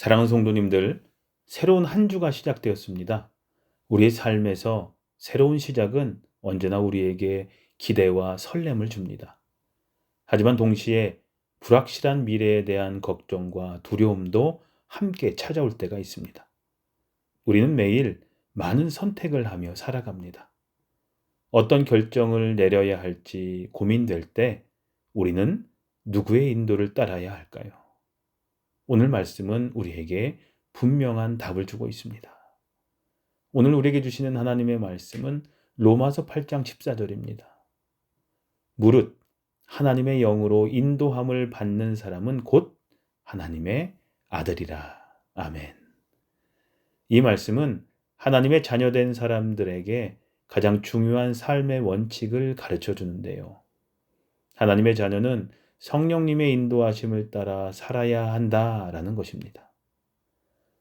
사랑하는 성도님들, 새로운 한 주가 시작되었습니다. 우리의 삶에서 새로운 시작은 언제나 우리에게 기대와 설렘을 줍니다. 하지만 동시에 불확실한 미래에 대한 걱정과 두려움도 함께 찾아올 때가 있습니다. 우리는 매일 많은 선택을 하며 살아갑니다. 어떤 결정을 내려야 할지 고민될 때 우리는 누구의 인도를 따라야 할까요? 오늘 말씀은 우리에게 분명한 답을 주고 있습니다. 오늘 우리에게 주시는 하나님의 말씀은 로마서 8장 14절입니다. 무릇 하나님의 영으로 인도함을 받는 사람은 곧 하나님의 아들이라. 아멘. 이 말씀은 하나님의 자녀된 사람들에게 가장 중요한 삶의 원칙을 가르쳐 주는데요. 하나님의 자녀는 성령님의 인도하심을 따라 살아야 한다라는 것입니다.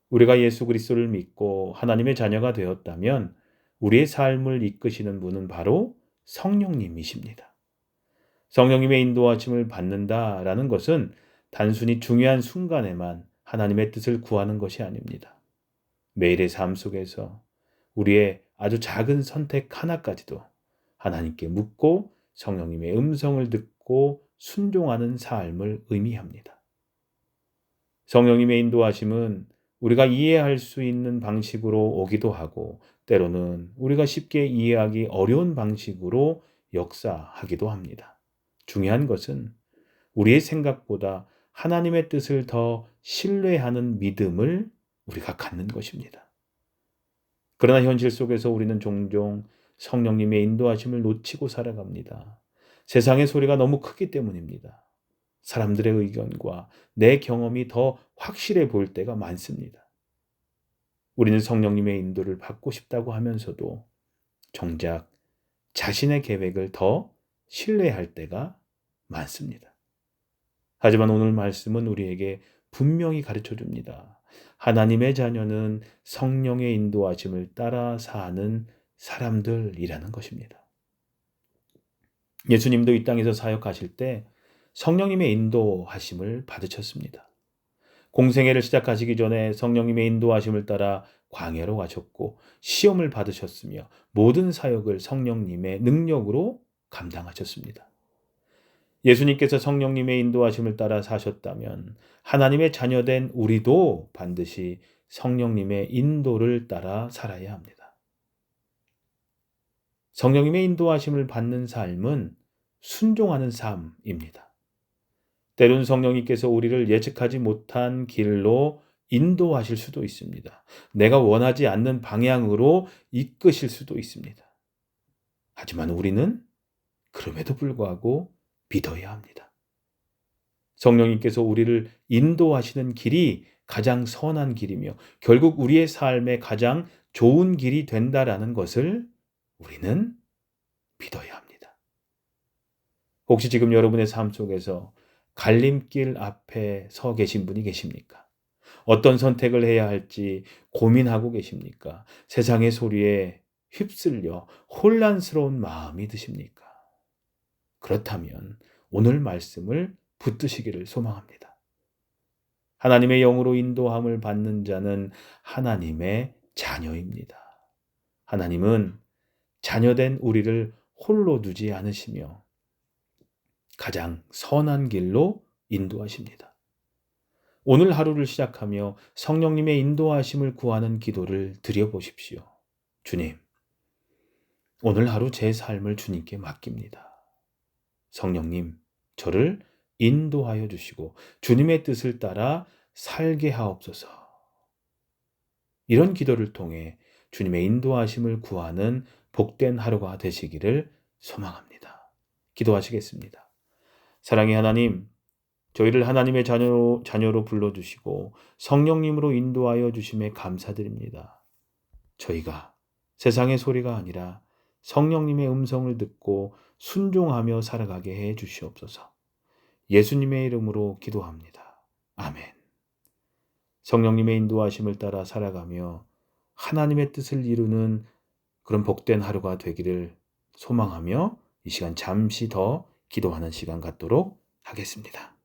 우리가 예수 그리스도를 믿고 하나님의 자녀가 되었다면 우리의 삶을 이끄시는 분은 바로 성령님이십니다. 성령님의 인도하심을 받는다라는 것은 단순히 중요한 순간에만 하나님의 뜻을 구하는 것이 아닙니다. 매일의 삶 속에서 우리의 아주 작은 선택 하나까지도 하나님께 묻고 성령님의 음성을 듣고 순종하는 삶을 의미합니다. 성령님의 인도하심은 우리가 이해할 수 있는 방식으로 오기도 하고 때로는 우리가 쉽게 이해하기 어려운 방식으로 역사하기도 합니다. 중요한 것은 우리의 생각보다 하나님의 뜻을 더 신뢰하는 믿음을 우리가 갖는 것입니다. 그러나 현실 속에서 우리는 종종 성령님의 인도하심을 놓치고 살아갑니다. 세상의 소리가 너무 크기 때문입니다. 사람들의 의견과 내 경험이 더 확실해 보일 때가 많습니다. 우리는 성령님의 인도를 받고 싶다고 하면서도 정작 자신의 계획을 더 신뢰할 때가 많습니다. 하지만 오늘 말씀은 우리에게 분명히 가르쳐 줍니다. 하나님의 자녀는 성령의 인도하심을 따라 사는 사람들이라는 것입니다. 예수님도 이 땅에서 사역하실 때 성령님의 인도하심을 받으셨습니다. 공생애를 시작하시기 전에 성령님의 인도하심을 따라 광야로 가셨고 시험을 받으셨으며 모든 사역을 성령님의 능력으로 감당하셨습니다. 예수님께서 성령님의 인도하심을 따라 사셨다면 하나님의 자녀된 우리도 반드시 성령님의 인도를 따라 살아야 합니다. 성령님의 인도하심을 받는 삶은 순종하는 삶입니다. 때론 성령님께서 우리를 예측하지 못한 길로 인도하실 수도 있습니다. 내가 원하지 않는 방향으로 이끄실 수도 있습니다. 하지만 우리는 그럼에도 불구하고 믿어야 합니다. 성령님께서 우리를 인도하시는 길이 가장 선한 길이며 결국 우리의 삶의 가장 좋은 길이 된다라는 것을 우리는 믿어야 합니다. 혹시 지금 여러분의 삶 속에서 갈림길 앞에 서 계신 분이 계십니까? 어떤 선택을 해야 할지 고민하고 계십니까? 세상의 소리에 휩쓸려 혼란스러운 마음이 드십니까? 그렇다면 오늘 말씀을 붙드시기를 소망합니다. 하나님의 영으로 인도함을 받는 자는 하나님의 자녀입니다. 하나님은 자녀된 우리를 홀로 두지 않으시며 가장 선한 길로 인도하십니다. 오늘 하루를 시작하며 성령님의 인도하심을 구하는 기도를 드려보십시오. 주님, 오늘 하루 제 삶을 주님께 맡깁니다. 성령님, 저를 인도하여 주시고 주님의 뜻을 따라 살게 하옵소서. 이런 기도를 통해 주님의 인도하심을 구하는 복된 하루가 되시기를 소망합니다. 기도하시겠습니다. 사랑의 하나님, 저희를 하나님의 자녀로 불러주시고 성령님으로 인도하여 주심에 감사드립니다. 저희가 세상의 소리가 아니라 성령님의 음성을 듣고 순종하며 살아가게 해 주시옵소서. 예수님의 이름으로 기도합니다. 아멘. 성령님의 인도하심을 따라 살아가며 하나님의 뜻을 이루는 그런 복된 하루가 되기를 소망하며 이 시간 잠시 더 기도하는 시간 갖도록 하겠습니다.